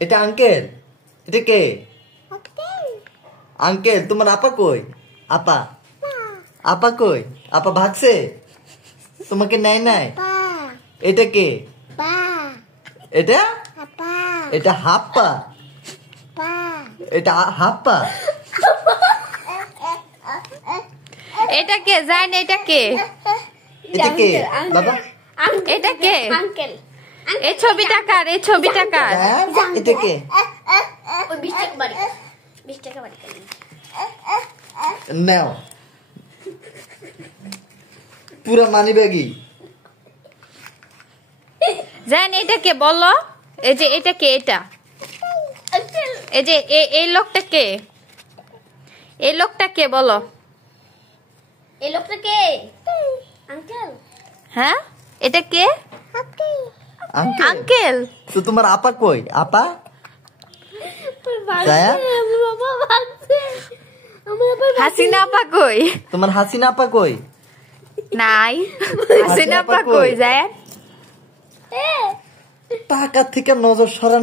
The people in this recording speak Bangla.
এটা আঙ্কেল? এটা কে? আঙ্কেল। তোমার আপা কই? আপা আপা কই? আপা ভাগছে, তোমাকে নেয় নাই? এটা কে? এটা এটা হাপ্পা? এটা হাপ্পা? এটা কে? জান এটা কে? এটা কে বাবা? এটা কে? আঙ্কেল। এই ছবিটা কার? এই ছবিটা কার? এটা কে? 20 টাকা বাড়ি 20 টাকা বাড়ি নাও পুরা মানি ব্যাগই। জান এটা কে বলো? এই যে এটা কে? এটা এই যে এই লোকটা কে? এই লোকটা কে বলো? এই লোকটা কে? আঙ্কেল। হ্যাঁ এটা কে? আঙ্কেল। আঙ্কেল। তো তোমার আপা কই? আপা জায়া? বাবা ভাগছে হাসিনা আপা কই? তোমার হাসিনা আপা কই? নাই। হাসিনা আপা কই? যায় টাকা থেকে নজর সরানো